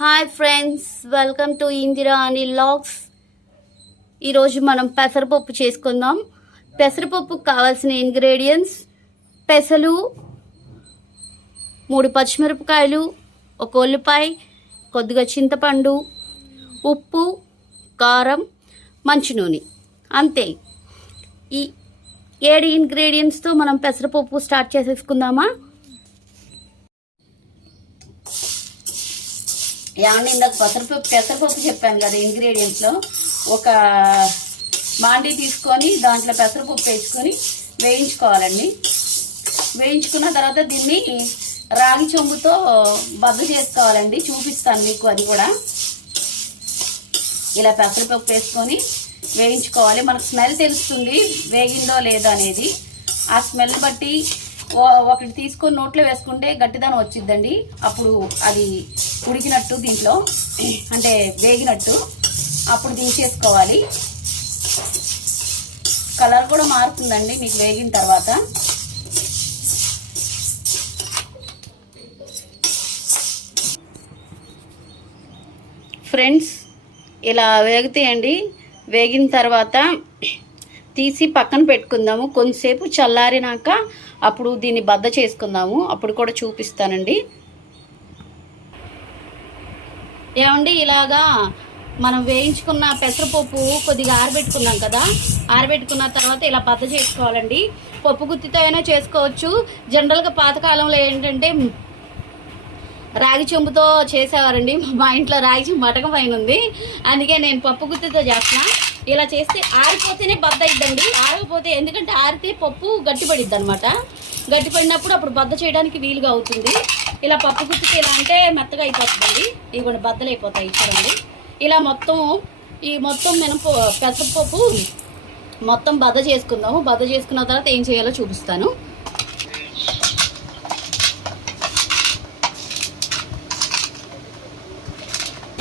Hi friends, welcome to Indira అని logs. ఈరోజు మనం పెసరపప్పు చేసుకుందాం. పెసరపప్పుకు కావాల్సిన ఇంగ్రీడియంట్స్: పెసలు, 3 పచ్చిమిరపకాయలు, 1 ఉల్లిపాయ, కొద్దిగా చింతపండు, ఉప్పు, కారం, మంచి నూనె. అంతే. ఈ 7 ఇంగ్రీడియంట్స్తో మనం పెసరపప్పు స్టార్ట్ చేసేసుకుందామా? ఏమంటే ఇందాక పెసరపప్పు చెప్పాను కదా. ఇంగ్రీడియంట్స్లో ఒక మాండి తీసుకొని దాంట్లో పెసరపప్పు వేసుకొని వేయించుకోవాలండి. వేయించుకున్న తర్వాత దీన్ని రాగి చెంబుతో బద్ద చేసుకోవాలండి. చూపిస్తాను మీకు అది కూడా. ఇలా పెసరపప్పు వేసుకొని వేయించుకోవాలి. మనకు స్మెల్ తెలుస్తుంది వేగిందో లేదో అనేది. ఆ స్మెల్ బట్టి ఒకటి తీసుకొని నోట్లో వేసుకుంటే గట్టిదనం వచ్చిద్దండి. అప్పుడు అది ఉడికినట్టు, దీంట్లో అంటే వేగినట్టు. అప్పుడు తీసేసుకోవాలి. కలర్ కూడా మారుతుందండి మీకు వేగిన తర్వాత. ఫ్రెండ్స్, ఇలా వేగుతాయండి. వేగిన తర్వాత తీసి పక్కన పెట్టుకుందాము. కొంతసేపు చల్లారినాక అప్పుడు దీన్ని బద్ద చేసుకుందాము. అప్పుడు కూడా చూపిస్తానండి. ఏమండి, ఇలాగా మనం వేయించుకున్న పెసరపప్పు కొద్దిగా ఆరబెట్టుకున్నాం కదా. ఆరబెట్టుకున్న తర్వాత ఇలా బద్ద చేసుకోవాలండి. పప్పు గుత్తితో అయినా చేసుకోవచ్చు. జనరల్గా పాతకాలంలో ఏంటంటే రాగి చెంబుతో చేసేవారండి. మా ఇంట్లో రాగి చెంబు మటక పైన ఉంది, అందుకే నేను పప్పు గుత్తితో చేస్తున్నా. ఇలా చేస్తే ఆరిపోతేనే బద్ద అయిద్దండి. ఆరకపోతే, ఎందుకంటే ఆరితే పప్పు గట్టిపడిద్ది అనమాట. గట్టిపడినప్పుడు అప్పుడు బద్ద చేయడానికి వీలుగా అవుతుంది. ఇలా పప్పు గుత్తితో ఇలా అంటే మెత్తగా అయిపోతుందండి. ఇవి కూడా బద్దలు అయిపోతాయి చూడండి. ఇలా మొత్తం పెసరపప్పు మొత్తం బద్ద చేసుకుందాము. బద్ద చేసుకున్న తర్వాత ఏం చేయాలో చూపిస్తాను.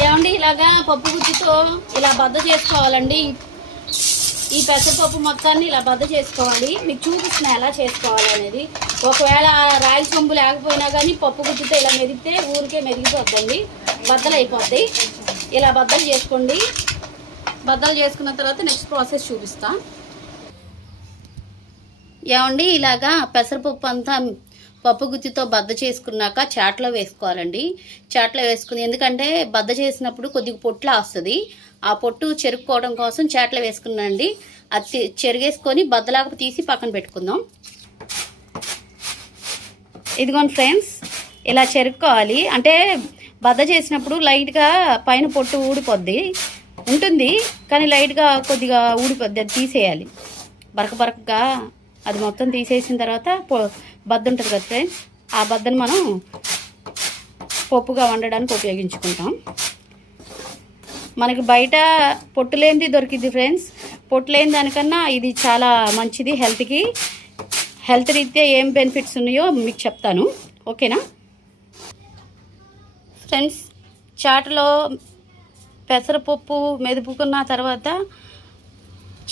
ఏమండి, ఇలాగా పప్పు గుత్తితో ఇలా బద్ద చేసుకోవాలండి. ఈ పెసరపప్పు మొత్తాన్ని ఇలా బద్ద చేసుకోవాలి. మీకు చూపిస్తున్నా ఎలా చేసుకోవాలి అనేది. ఒకవేళ రాగి చెంబు లేకపోయినా కానీ పప్పు గుత్తితో ఇలా మెదిగితే ఊరికే మెదిగిపోద్దండి, బద్దలు అయిపోద్ది. ఇలా బద్దలు చేసుకోండి. బద్దలు చేసుకున్న తర్వాత నెక్స్ట్ ప్రాసెస్ చూపిస్తా. ఏమండి, ఇలాగా పెసరపప్పు అంతా పప్పు గుత్తితో బద్ద చేసుకున్నాక చాట్లో వేసుకోవాలండి. చాట్లో వేసుకుని, ఎందుకంటే బద్ద చేసినప్పుడు కొద్దిగా పొట్లా వస్తుంది. ఆ పొట్టు చెరుక్కోవడం కోసం చాట్లో వేసుకున్నానండి. అది చెరిగేసుకొని బద్దలాగా తీసి పక్కన పెట్టుకుందాం. ఇదిగోండి ఫ్రెండ్స్, ఇలా చెరుక్కోవాలి. అంటే బద్ద చేసినప్పుడు లైట్గా పైన పొట్టు ఊడిపోద్ది ఉంటుంది, కానీ లైట్గా కొద్దిగా ఊడిపోద్ది. అది తీసేయాలి బరకగా. అది మొత్తం తీసేసిన తర్వాత బద్ద ఉంటుంది కదా ఫ్రెండ్స్, ఆ బద్దను మనం పప్పుగా వండడానికి ఉపయోగించుకుంటాం. మనకి బయట పొట్టు లేనిది దొరికింది ఫ్రెండ్స్. పొట్టు లేని దానికన్నా ఇది చాలా మంచిది హెల్త్కి. హెల్త్ రీత్యా ఏం బెనిఫిట్స్ ఉన్నాయో మీకు చెప్తాను, ఓకేనా ఫ్రెండ్స్? చాటులో పెసరపప్పు మెదుపుకున్న తర్వాత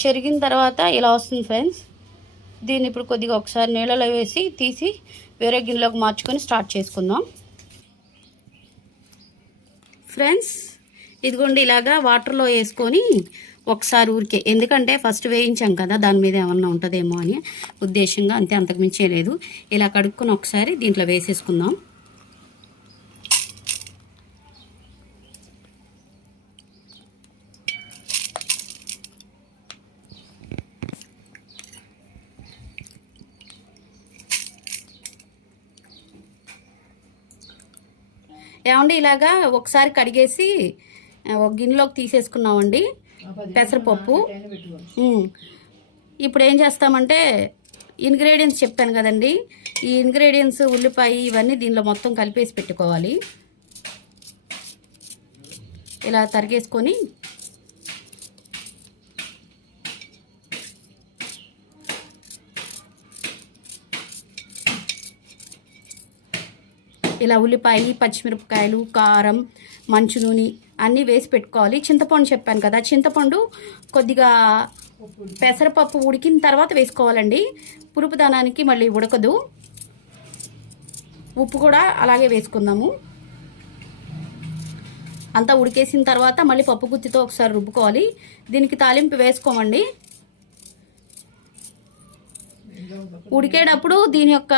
చెరిగిన తర్వాత ఇలా వస్తుంది ఫ్రెండ్స్. దీన్ని ఇప్పుడు కొద్దిగా ఒకసారి నీళ్ళలో వేసి తీసి వేరే గిన్నెలోకి మార్చుకొని స్టార్ట్ చేసుకుందాం. ఫ్రెండ్స్, ఇదిగోండి, ఇలాగా వాటర్లో వేసుకొని ఒకసారి ఊరికే, ఎందుకంటే ఫస్ట్ వేయించాం కదా, దాని మీద ఏమన్నా ఉంటుందేమో అని ఉద్దేశంగా, అంతే, అంతకుమించే లేదు. ఇలా కడుక్కొని ఒకసారి దీంట్లో వేసేసుకుందాం. ఏమండి, ఇలాగా ఒకసారి కడిగేసి ఒక గిన్నెలోకి తీసేసుకున్నామండి పెసరపప్పు. ఇప్పుడు ఏం చేస్తామంటే ఇంగ్రీడియంట్స్ చెప్పాను కదండి, ఈ ఇంగ్రీడియంట్స్ ఉల్లిపాయ ఇవన్నీ దీనిలో మొత్తం కలిపేసి పెట్టుకోవాలి. ఇలా తరిగేసుకొని ఇలా ఉల్లిపాయ, పచ్చిమిరపకాయలు, కారం, మంచు నూనె అన్నీ వేసి పెట్టుకోవాలి. చింతపండు చెప్పాను కదా, చింతపండు కొద్దిగా పెసరపప్పు ఉడికిన తర్వాత వేసుకోవాలండి. పులుపుదనానికి మళ్ళీ ఉడకదు. ఉప్పు కూడా అలాగే వేసుకుందాము. అంతా ఉడికేసిన తర్వాత మళ్ళీ పప్పు గుత్తితో ఒకసారి రుబ్బుకోవాలి. దీనికి తాలింపు వేసుకోమండి. ఉడికేటప్పుడు దీని యొక్క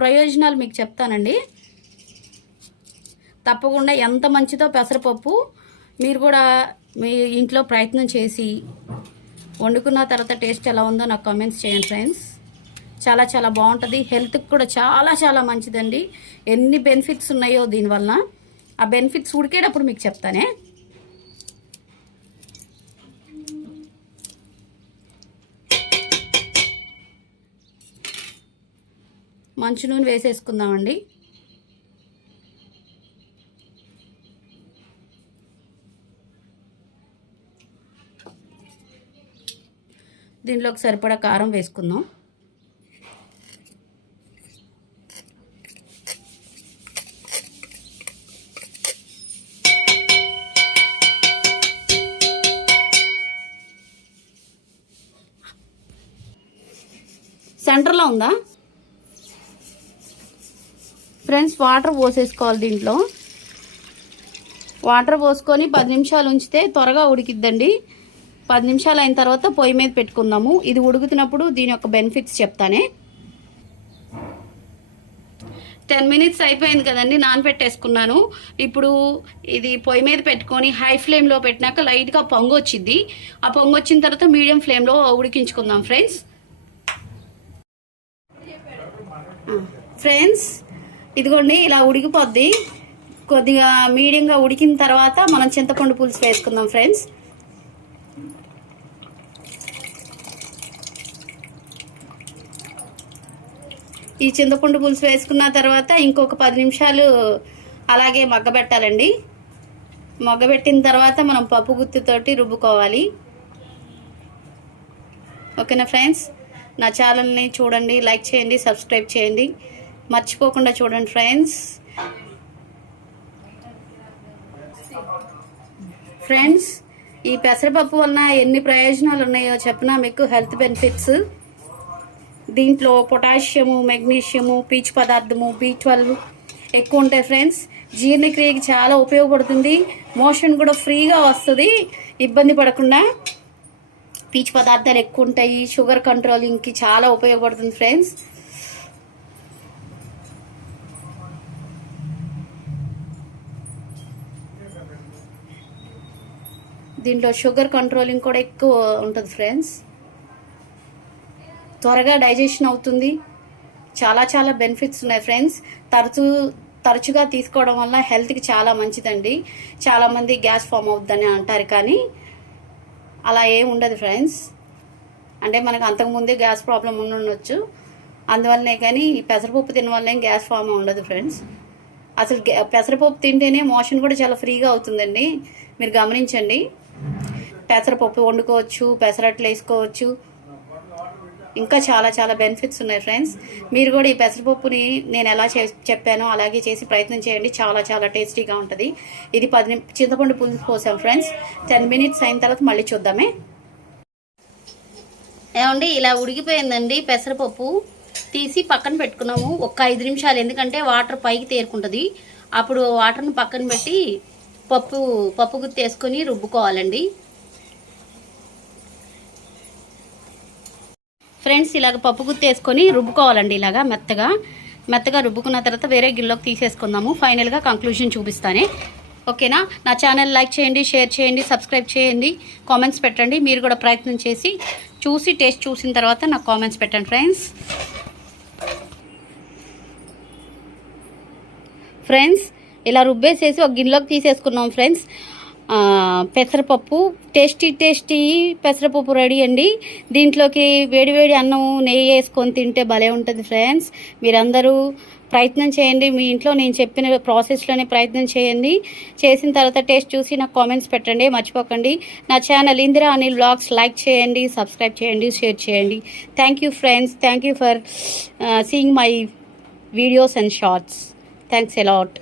ప్రయోజనాలు మీకు చెప్తానండి. తప్పకుండా ఎంత మంచిదో పెసరపప్పు. మీరు కూడా మీ ఇంట్లో ప్రయత్నం చేసి వండుకున్న తర్వాత టేస్ట్ ఎలా ఉందో నాకు కామెంట్స్ చేయండి ఫ్రెండ్స్. చాలా చాలా బాగుంటుంది. హెల్త్కి కూడా చాలా చాలా మంచిదండి. ఎన్ని బెనిఫిట్స్ ఉన్నాయో దీనివల్ల, ఆ బెనిఫిట్స్ ఉడికేటప్పుడు మీకు చెప్తానే. మంచు నూనె వేసేసుకుందామండి. దీంట్లోకి సరిపడా కారం వేసుకుందాం. సెంటర్లో ఉందా ఫ్రెండ్స్? వాటర్ పోసేసుకోవాలి. దీంట్లో వాటర్ పోసుకొని 10 నిమిషాలు ఉంచితే త్వరగా ఉడికిద్దండి. 10 నిమిషాలు అయిన తర్వాత పొయ్యి మీద పెట్టుకుందాము. ఇది ఉడుకుతున్నప్పుడు దీని యొక్క బెనిఫిట్స్ చెప్తానే. 10 మినిట్స్ అయిపోయింది కదండి, నానబెట్టేసుకున్నాను. ఇప్పుడు ఇది పొయ్యి మీద పెట్టుకొని హై ఫ్లేమ్లో పెట్టినాక లైట్గా పొంగు వచ్చింది. ఆ పొంగు వచ్చిన తర్వాత మీడియం ఫ్లేమ్లో ఉడికించుకుందాం ఫ్రెండ్స్. ఇదిగోండి ఇలా ఉడికిపోద్ది. కొద్దిగా మీడియంగా ఉడికిన తర్వాత మనం చింతపండు పులుసు వేసుకుందాం ఫ్రెండ్స్. ఈ చింతపండు పులుసు వేసుకున్న తర్వాత ఇంకొక 10 నిమిషాలు అలాగే మగ్గబెట్టాలండి. మగ్గబెట్టిన తర్వాత మనం పప్పు గుత్తితోటి రుబ్బుకోవాలి. ఓకేనా ఫ్రెండ్స్? నా ఛానల్ని చూడండి, లైక్ చేయండి, సబ్స్క్రైబ్ చేయండి, మర్చిపోకుండా చూడండి ఫ్రెండ్స్. ఈ పెసరపప్పు వలన ఎన్ని ప్రయోజనాలు ఉన్నాయో చెప్పినా మీకు. హెల్త్ బెనిఫిట్స్ దీంట్లో పొటాషియము, మెగ్నీషియము, పీచు పదార్థము, B12 ఎక్కువ ఉంటాయి ఫ్రెండ్స్. జీర్ణక్రియకి చాలా ఉపయోగపడుతుంది. మోషన్ కూడా ఫ్రీగా వస్తుంది, ఇబ్బంది పడకుండా. పీచు పదార్థాలు ఎక్కువ ఉంటాయి. షుగర్ కంట్రోలింగ్కి చాలా ఉపయోగపడుతుంది ఫ్రెండ్స్. దీంట్లో షుగర్ కంట్రోలింగ్ కూడా ఎక్కువ ఉంటుంది ఫ్రెండ్స్. త్వరగా డైజెషన్ అవుతుంది. చాలా చాలా బెనిఫిట్స్ ఉన్నాయి ఫ్రెండ్స్. తరచుగా తీసుకోవడం వల్ల హెల్త్కి చాలా మంచిదండి. చాలామంది గ్యాస్ ఫామ్ అవుతుందని అంటారు, కానీ అలా ఏం ఉండదు ఫ్రెండ్స్. అంటే మనకు అంతకుముందే గ్యాస్ ప్రాబ్లం ఉండొచ్చు, అందువల్లనే. కానీ ఈ పెసరపప్పు తినవల్లే గ్యాస్ ఫామ్ ఉండదు ఫ్రెండ్స్. అసలు పెసరపప్పు తింటేనే మోషన్ కూడా చాలా ఫ్రీగా అవుతుందండి. మీరు గమనించండి. పెసరపప్పు వండుకోవచ్చు, పెసరట్లు వేసుకోవచ్చు, ఇంకా చాలా చాలా బెనిఫిట్స్ ఉన్నాయి ఫ్రెండ్స్. మీరు కూడా ఈ పెసరపప్పుని నేను ఎలా చెప్పానో అలాగే చేసి ప్రయత్నం చేయండి. చాలా చాలా టేస్టీగా ఉంటుంది. ఇది చింతపండు పులుసు పోసాం ఫ్రెండ్స్. 10 మినిట్స్ అయిన తర్వాత మళ్ళీ చూద్దామే. ఏమండి ఇలా ఉడికిపోయిందండి. పెసరపప్పు తీసి పక్కన పెట్టుకున్నాము ఒక 5 నిమిషాలు. ఎందుకంటే వాటర్ పైకి తేరుకుంటుంది. అప్పుడు వాటర్ని పక్కన పెట్టి పప్పు గుత్తి వేసుకొని రుబ్బుకోవాలండి ఫ్రెండ్స్. ఇలాగ పప్పు గుత్తి వేసుకొని రుబ్బుకోవాలండి. ఇలాగా మెత్తగా రుబ్బుకున్న తర్వాత వేరే గిన్నెలోకి తీసేసుకుందాము. ఫైనల్గా కంక్లూజన్ చూపిస్తానే. ఓకేనా? నా ఛానల్ లైక్ చేయండి, షేర్ చేయండి, సబ్స్క్రైబ్ చేయండి, కామెంట్స్ పెట్టండి. మీరు కూడా ప్రయత్నం చేసి చూసి టేస్ట్ చూసిన తర్వాత నాకు కామెంట్స్ పెట్టండి ఫ్రెండ్స్. ఇలా రుబ్బేసేసి ఒక గిన్నెలోకి తీసేసుకున్నాం ఫ్రెండ్స్. పెసరపప్పు టేస్టీ పెసరపప్పు రెడీ అండి. దీంట్లోకి వేడివేడి అన్నం, నెయ్యి వేసుకొని తింటే భలే ఉంటుంది ఫ్రెండ్స్. మీరందరూ ప్రయత్నం చేయండి. మీ ఇంట్లో నేను చెప్పిన ప్రాసెస్లోనే ప్రయత్నం చేయండి. చేసిన తర్వాత టేస్ట్ చూసి నాకు కామెంట్స్ పెట్టండి, మర్చిపోకండి. నా channel Indira Anil vlogs like చేయండి, సబ్స్క్రైబ్ చేయండి, షేర్ చేయండి. Thank you friends. Thank you for seeing my videos and shorts. Thanks a lot.